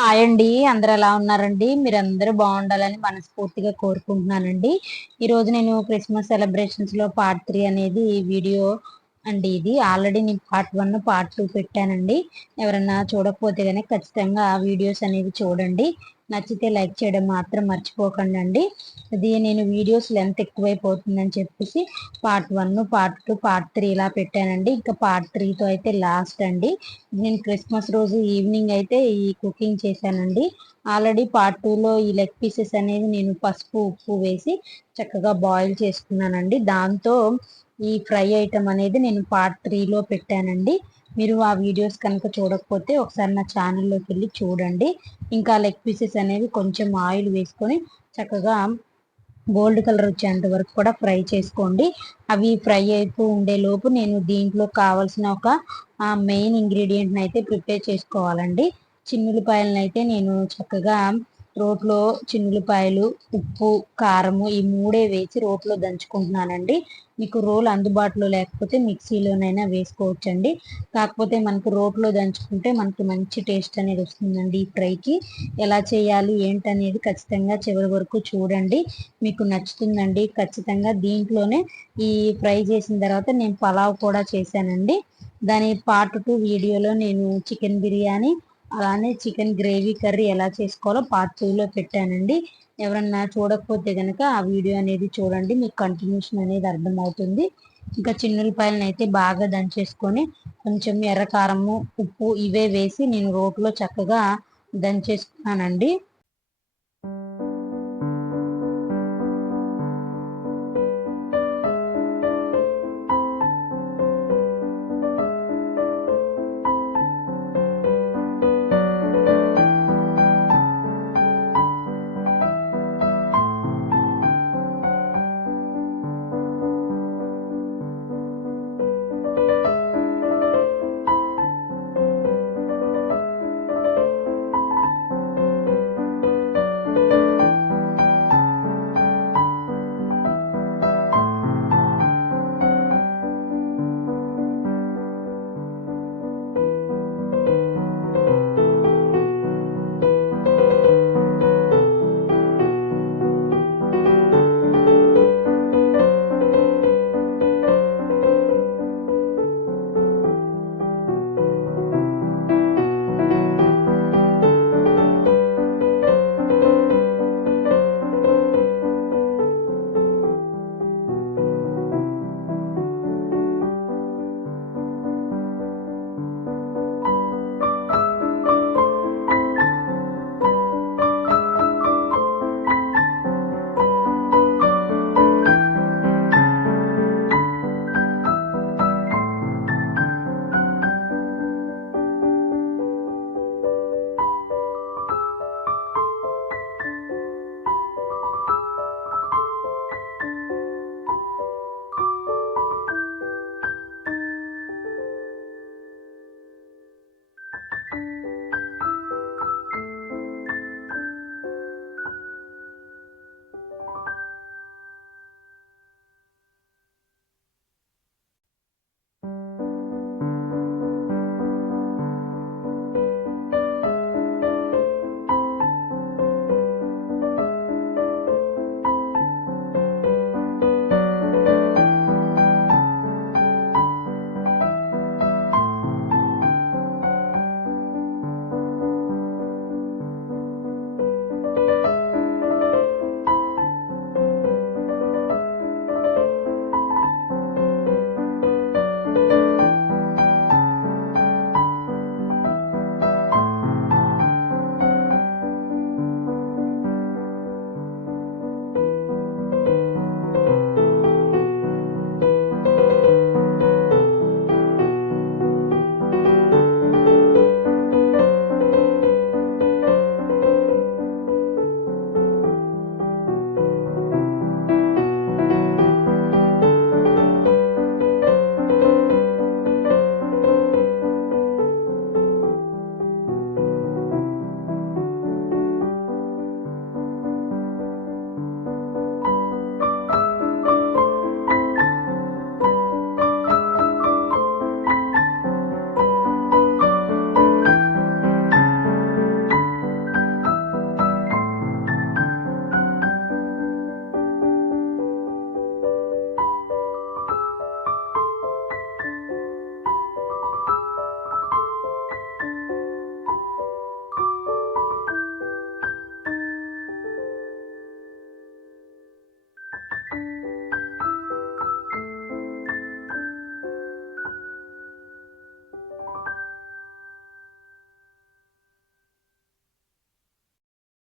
Hi అండి అందరు ఎలా ఉన్నారండి? మీరు అందరూ బాగుండాలని మనస్ఫూర్తిగా కోరుకుంటున్నానండి. ఈరోజు నేను క్రిస్మస్ సెలబ్రేషన్స్లో పార్ట్ త్రీ అనేది వీడియో అండి ఇది. ఆల్రెడీ నేను పార్ట్ వన్ పార్ట్ టూ పెట్టానండి. ఎవరన్నా చూడకపోతే కనుక ఖచ్చితంగా ఆ వీడియోస్ అనేవి చూడండి. నచ్చితే లైక్ చేయడం మాత్రం మర్చిపోకండి అండి అది నేను వీడియోస్ లెంత్ ఎక్కువైపోతుందని చెప్పేసి part one part two part three ఇలా పెట్టానండి. ఇంకా పార్ట్ త్రీతో అయితే లాస్ట్ అండి. నేను క్రిస్మస్ రోజు ఈవినింగ్ అయితే ఈ కుకింగ్ చేశానండి. ఆల్రెడీ పార్ట్ టూలో ఈ లెగ్ పీసెస్ అనేది నేను పసుపు ఉప్పు వేసి చక్కగా బాయిల్ చేసుకున్నానండి. దాంతో ఈ ఫ్రై ఐటమ్ అనేది నేను పార్ట్ త్రీలో పెట్టానండి. మీరు ఆ వీడియోస్ కనుక చూడకపోతే ఒకసారి నా ఛానల్లోకి వెళ్ళి చూడండి. ఇంకా లెగ్ పీసెస్ అనేవి కొంచెం ఆయిల్ వేసుకొని చక్కగా గోల్డ్ కలర్ వచ్చేంత వరకు కూడా ఫ్రై చేసుకోండి. అవి ఫ్రై అవుతూ ఉండే లోపు నేను దీంట్లో కావాల్సిన ఒక మెయిన్ ఇంగ్రీడియంట్ని అయితే ప్రిపేర్ చేసుకోవాలండి. చిన్నులపాయలను అయితే నేను చక్కగా రోట్లో చిన్నులపాయలు ఉప్పు కారము ఈ మూడే వేసి రోట్లో దంచుకుంటున్నానండి. మీకు రోల్ అందుబాటులో లేకపోతే మిక్సీలోనైనా వేసుకోవచ్చండి. కాకపోతే మనకు రోట్లో దంచుకుంటే మనకు మంచి టేస్ట్ అనేది వస్తుందండి ఈ ఫ్రైకి. ఎలా చేయాలి ఏంటనేది ఖచ్చితంగా చివరి వరకు చూడండి. మీకు నచ్చుతుందండి ఖచ్చితంగా దీంట్లోనే ఈ ఫ్రై చేసిన తర్వాత నేను పలావ్ కూడా చేశానండి. దాని పార్ట్ టూ వీడియోలో నేను చికెన్ బిర్యానీ అలానే చికెన్ గ్రేవీ కర్రీ ఎలా చేసుకోవాలో పార్ట్ టూలో పెట్టానండి. ఎవరన్నా చూడకపోతే కనుక ఆ వీడియో అనేది చూడండి మీకు కంటిన్యూషన్ అనేది అర్థమవుతుంది. ఇంకా చిన్నులపాయలను అయితే బాగా దంచేసుకొని కొంచెం ఎర్రకారము ఉప్పు ఇవే వేసి నేను రోట్లో చక్కగా దంచేసుకున్నానండి.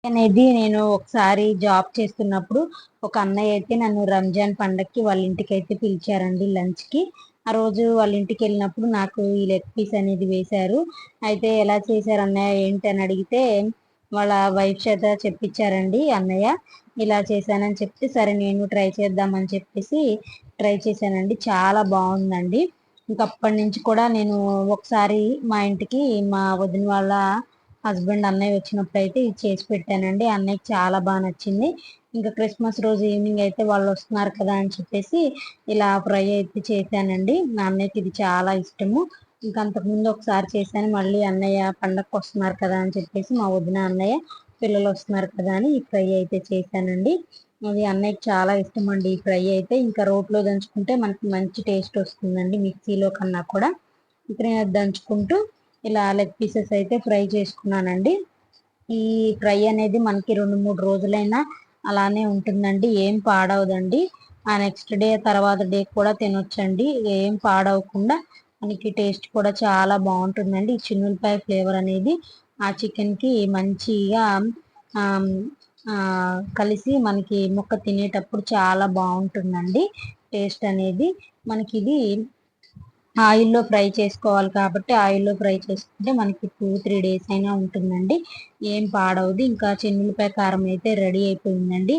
అనేది నేను ఒకసారి జాబ్ చేస్తున్నప్పుడు ఒక అన్నయ్య అయితే నన్ను రంజాన్ పండక్కి వాళ్ళ ఇంటికి అయితే పిలిచారండి లంచ్కి ఆ రోజు వాళ్ళ ఇంటికి వెళ్ళినప్పుడు నాకు ఈ లెగ్ పీస్ అనేది వేశారు. అయితే ఎలా చేశారు అన్నయ్య ఏంటి అని అడిగితే వాళ్ళ వైఫ్ చేత చెప్పించారండి అన్నయ్య ఇలా చేశానని చెప్తే సరే నేను ట్రై చేద్దామని చెప్పేసి ట్రై చేశానండి. చాలా బాగుందండి. ఇంకప్పటి నుంచి కూడా నేను ఒకసారి మా ఇంటికి మా వదిన వాళ్ళ హస్బెండ్ అన్నయ్య వచ్చినప్పుడు అయితే ఇది చేసి పెట్టానండి. అన్నయ్యకి చాలా బాగా నచ్చింది. ఇంకా క్రిస్మస్ రోజు ఈవినింగ్ అయితే వాళ్ళు వస్తున్నారు కదా అని చెప్పేసి ఇలా ఫ్రై అయితే చేశానండి. నా అన్నయ్యకి ఇది చాలా ఇష్టము. ఇంకా అంతకుముందు ఒకసారి చేశాను. మళ్ళీ అన్నయ్య పండగకి వస్తున్నారు కదా అని చెప్పేసి మా వదిన అన్నయ్య పిల్లలు వస్తున్నారు కదా అని ఈ ఫ్రై అయితే చేశానండి. అది అన్నయ్యకి చాలా ఇష్టం అండి ఈ ఫ్రై అయితే. ఇంకా రోట్లో దంచుకుంటే మనకి మంచి టేస్ట్ వస్తుందండి మిక్సీలో కన్నా కూడా. ఇక్కడ నేను దంచుకుంటూ ఇలా లెగ్ పీసెస్ అయితే ఫ్రై చేసుకున్నానండి. ఈ ఫ్రై అనేది మనకి రెండు మూడు రోజులైనా అలానే ఉంటుందండి. ఏం పాడవదండి. ఆ నెక్స్ట్ డే తర్వాత డే కూడా తినొచ్చండి. ఏం పాడవకుండా మనకి టేస్ట్ కూడా చాలా బాగుంటుందండి. ఈ చిన్నులపాయ ఫ్లేవర్ అనేది ఆ చికెన్కి మంచిగా కలిసి మనకి ముక్క తినేటప్పుడు చాలా బాగుంటుందండి. టేస్ట్ అనేది మనకి ఇది ఆయిల్లో ఫ్రై చేసుకోవాలి కాబట్టి ఆయిల్లో ఫ్రై చేసుకుంటే మనకి టూ త్రీ డేస్ అయినా ఉంటుందండి. ఏం పాడవదు. ఇంకా చెన్నులపాయ కారం అయితే రెడీ అయిపోయిందండి.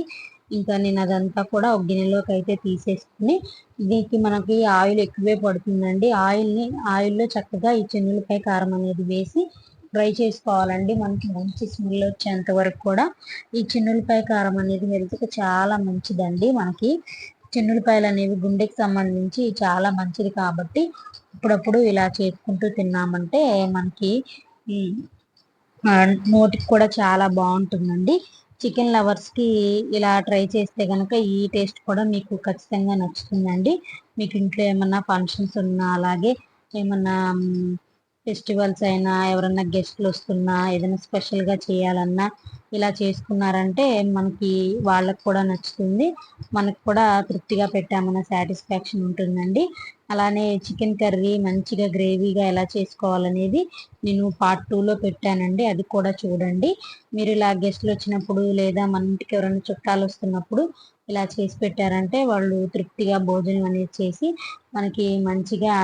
ఇంకా నేను అదంతా కూడా ఒక గిన్నెలోకి అయితే తీసేసుకుని దీనికి మనకి ఆయిల్ ఎక్కువే పడుతుందండి. ఆయిల్ని ఆయిల్లో చక్కగా ఈ చెన్నులపాయ కారం అనేది వేసి ఫ్రై చేసుకోవాలండి. మనకి మంచి స్మెల్ వచ్చేంత వరకు కూడా ఈ చిన్నులపాయ కారం అనేది హెల్త్కి చాలా మంచిదండి మనకి. చిన్నులపాయలు అనేవి గుండెకి సంబంధించి చాలా మంచిది కాబట్టి అప్పుడప్పుడు ఇలా చేసుకుంటూ తిన్నామంటే మనకి నోటికి కూడా చాలా బాగుంటుందండి. చికెన్ లవర్స్కి ఇలా ట్రై చేస్తే కనుక ఈ టేస్ట్ కూడా మీకు ఖచ్చితంగా నచ్చుతుందండి. మీకు ఇంట్లో ఏమన్నా ఫంక్షన్స్ ఉన్నా అలాగే ఏమన్నా ఫెస్టివల్స్ అయినా ఎవరన్నా గెస్ట్లు వస్తున్నా ఏదైనా స్పెషల్గా చేయాలన్నా ఇలా చేసుకున్నారంటే మనకి వాళ్ళకు కూడా నచ్చుతుంది. మనకు కూడా తృప్తిగా పెట్టామన్న సాటిస్ఫాక్షన్ ఉంటుందండి. అలానే చికెన్ కర్రీ మంచిగా గ్రేవీగా ఎలా చేసుకోవాలనేది నేను పార్ట్ టూలో పెట్టానండి. అది కూడా చూడండి. మీరు ఇలా గెస్ట్లు వచ్చినప్పుడు లేదా మన ఇంటికి ఎవరైనా చుట్టాలు వస్తున్నప్పుడు ఇలా చేసి పెట్టారంటే వాళ్ళు తృప్తిగా భోజనం అనేది చేసి మనకి మంచిగా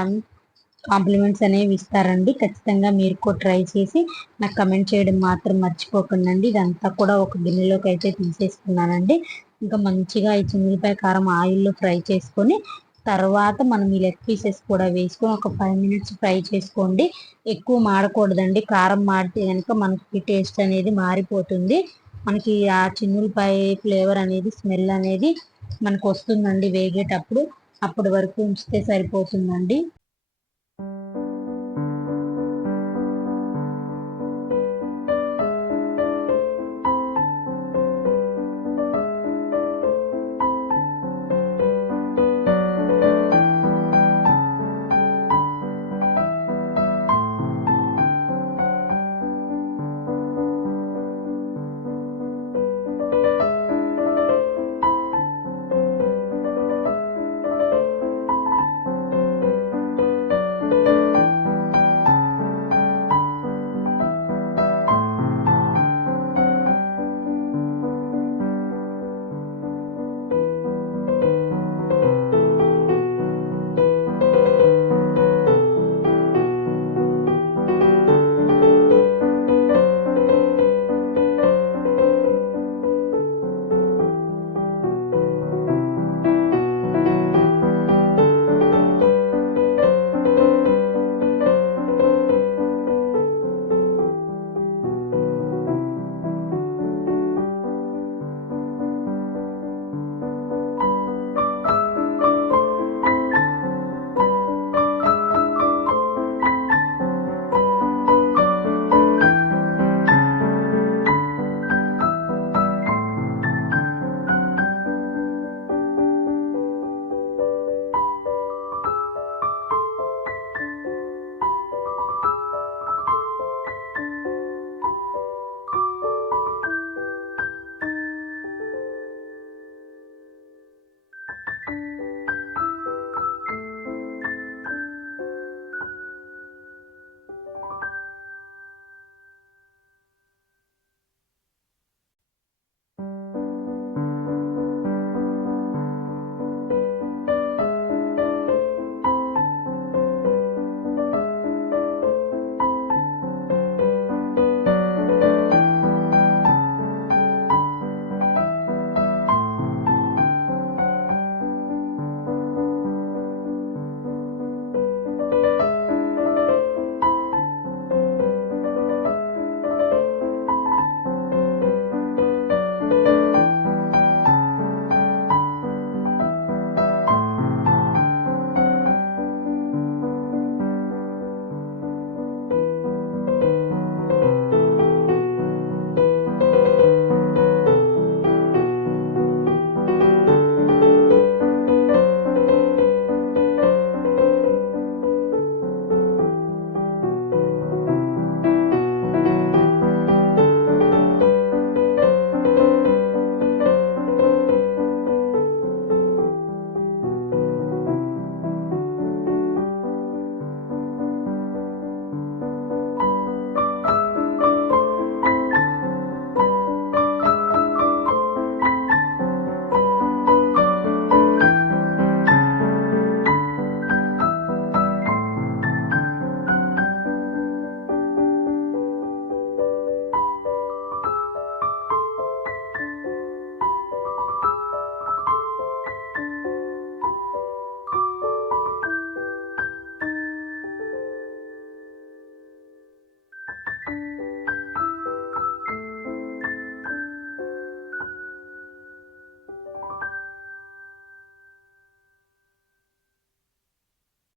కాంప్లిమెంట్స్ అనేవి ఇస్తారండి. ఖచ్చితంగా మీరు కూడా ట్రై చేసి నాకు కమెంట్ చేయడం మాత్రం మర్చిపోకండి ఇదంతా కూడా ఒక గిన్నెలోకి అయితే తీసేసుకున్నానండి. ఇంకా మంచిగా ఈ చిన్నపాయ కారం ఆయిల్లో ఫ్రై చేసుకొని తర్వాత మనం ఈ లెగ్ పీసెస్ కూడా వేసుకొని ఒక ఫైవ్ మినిట్స్ ఫ్రై చేసుకోండి. ఎక్కువ మాడకూడదండి. కారం మాడితే కనుక మనకి టేస్ట్ అనేది మారిపోతుంది. మనకి ఆ చిన్నులపాయ ఫ్లేవర్ అనేది స్మెల్ అనేది మనకు వస్తుందండి వేగేటప్పుడు. అప్పటి వరకు ఉంచితే సరిపోతుందండి.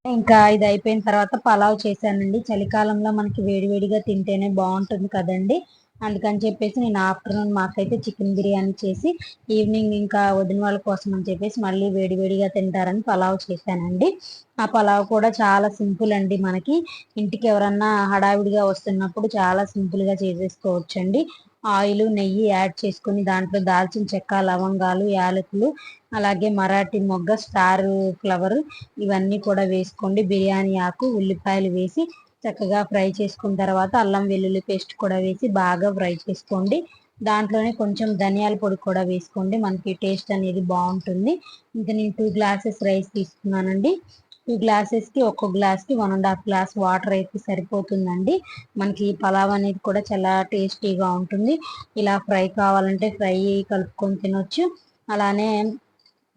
ఇంకా ఇది అయిపోయిన తర్వాత పలావ్ చేశానండి. చలికాలంలో మనకి వేడివేడిగా తింటేనే బాగుంటుంది కదండి. అందుకని చెప్పేసి నేను ఆఫ్టర్నూన్ మాకైతే చికెన్ బిర్యానీ చేసి ఈవినింగ్ ఇంకా వదిన వాళ్ళ కోసం అని చెప్పేసి మళ్ళీ వేడివేడిగా తింటారని పలావ్ చేశానండి. ఆ పలావ్ కూడా చాలా సింపుల్ అండి మనకి. ఇంటికి ఎవరన్నా హడావిడిగా వస్తున్నప్పుడు చాలా సింపుల్గా చేసేసుకోవచ్చండి. ఆయిల్ నెయ్యి యాడ్ చేసుకుని దాంట్లో దాల్చిన చెక్క లవంగాలు యాలకులు అలాగే మరాఠీ మొగ్గ స్టార్ ఫ్లవర్ ఇవన్నీ కూడా వేసుకోండి. బిర్యానీ ఆకు ఉల్లిపాయలు వేసి చక్కగా ఫ్రై చేసుకున్న తర్వాత అల్లం వెల్లుల్లి పేస్ట్ కూడా వేసి బాగా ఫ్రై చేసుకోండి. దాంట్లోనే కొంచెం ధనియాల పొడి కూడా వేసుకోండి. మనకి టేస్ట్ అనేది బాగుంటుంది. ఇంకా నేను టూ గ్లాసెస్ రైస్ తీసుకున్నానండి. టూ గ్లాసెస్కి ఒక్కొక్క గ్లాస్కి one and half glass water అయితే సరిపోతుందండి. మనకి పలావ్ అనేది కూడా చాలా టేస్టీగా ఉంటుంది. ఇలా ఫ్రై కావాలంటే ఫ్రై కలుపుకొని తినొచ్చు. అలానే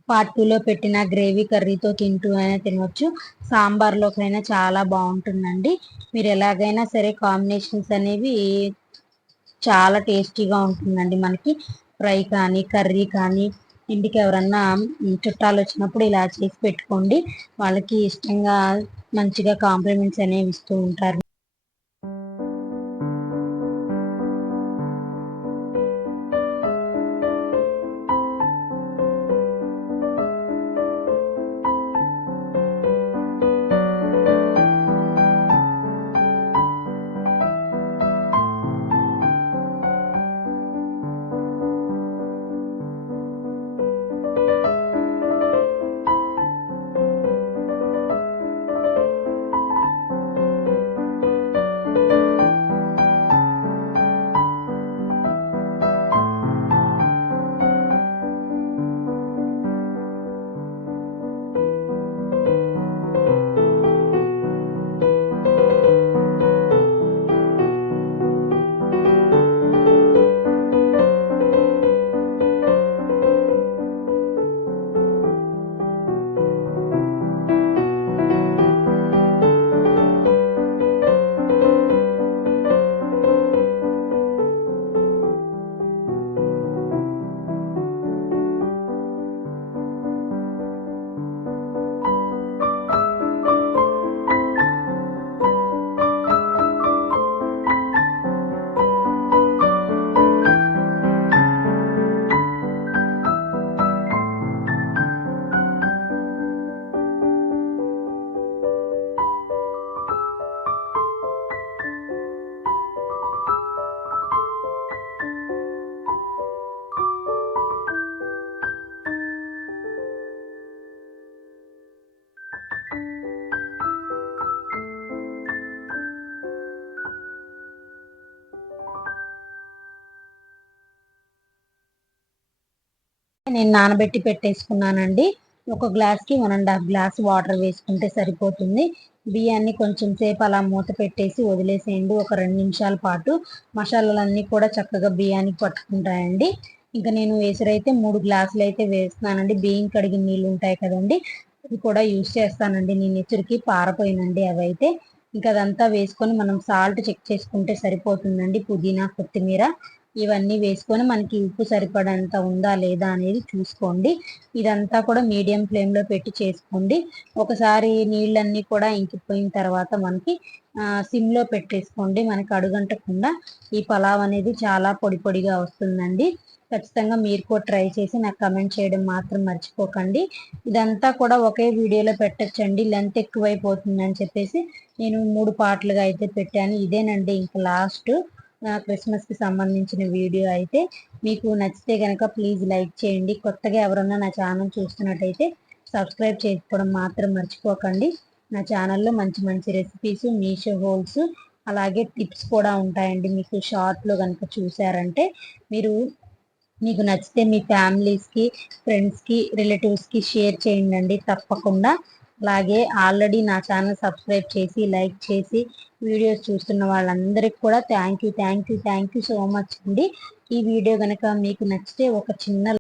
పార్టీలో పెట్టిన గ్రేవీ కర్రీతో తింటూ అయినా తినవచ్చు సాంబార్లోకైనా చాలా బాగుంటుందండి. మీరు ఎలాగైనా సరే కాంబినేషన్స్ అనేవి చాలా టేస్టీగా ఉంటుందండి మనకి. ఫ్రై కానీ కర్రీ కానీ ఇంటికి ఎవరన్నా చుట్టాలు వచ్చినప్పుడు ఇలా చేసి పెట్టుకోండి. వాళ్ళకి ఇష్టంగా మంచిగా కాంప్లిమెంట్స్ అనేవి ఇస్తూ ఉంటారు. నేను నానబెట్టి పెట్టేసుకున్నానండి. ఒక గ్లాస్కి one and half glass water వేసుకుంటే సరిపోతుంది. బియ్యాన్ని కొంచెం సేపు అలా మూత పెట్టేసి వదిలేసేయండి. ఒక రెండు నిమిషాల పాటు మసాలాలన్నీ కూడా చక్కగా బియ్యానికి పట్టుకుంటాయండి. ఇంకా నేను వేసరైతే మూడు గ్లాసులు అయితే వేస్తున్నానండి. బియ్యం కడిగిన నీళ్ళు ఉంటాయి కదండి అవి కూడా యూజ్ చేస్తానండి. నేను ఎచ్చురికి పారపోయినండి అవి అయితే ఇంకా అదంతా వేసుకొని మనం సాల్ట్ చెక్ చేసుకుంటే సరిపోతుందండి పుదీనా కొత్తిమీర. ఇవన్నీ వేసుకొని మనకి ఉప్పు సరిపడంత ఉందా లేదా అనేది చూసుకోండి. ఇదంతా కూడా మీడియం ఫ్లేమ్లో పెట్టి చేసుకోండి. ఒకసారి నీళ్ళన్నీ కూడా ఇంకిపోయిన తర్వాత మనకి సిమ్లో పెట్టేసుకోండి. మనకి అడుగంటకుండా ఈ పలావ్ అనేది చాలా పొడి పొడిగా వస్తుందండి. ఖచ్చితంగా మీరు కూడా ట్రై చేసి నాకు కమెంట్ చేయడం మాత్రం మర్చిపోకండి. ఇదంతా కూడా ఒకే వీడియోలో పెట్టచ్చండి. లెంత్ ఎక్కువైపోతుందని చెప్పేసి నేను మూడు పార్ట్లుగా అయితే పెట్టాను. ఇదేనండి ఇంకా లాస్ట్. క్రిస్మస్కి సంబంధించిన వీడియో అయితే మీకు నచ్చితే కనుక ప్లీజ్ లైక్ చేయండి. కొత్తగా ఎవరన్నా నా ఛానల్ చూస్తున్నట్టయితే సబ్స్క్రైబ్ చేసుకోవడం మాత్రం మర్చిపోకండి. నా ఛానల్లో మంచి మంచి రెసిపీస్ మీషో హోల్స్ అలాగే టిప్స్ కూడా ఉంటాయండి. మీకు షార్ట్లో కనుక చూసారంటే మీరు మీకు నచ్చితే మీ ఫ్యామిలీస్కి ఫ్రెండ్స్కి రిలేటివ్స్కి షేర్ చేయండి తప్పకుండా అలాగే ఆల్రెడీ నా ఛానల్ సబ్స్క్రైబ్ చేసి లైక్ చేసి వీడియోస్ చూస్తున్న వాళ్ళందరికీ కూడా thank you thank you thank you so much అండి. ఈ వీడియో కనుక మీకు నచ్చితే ఒక చిన్న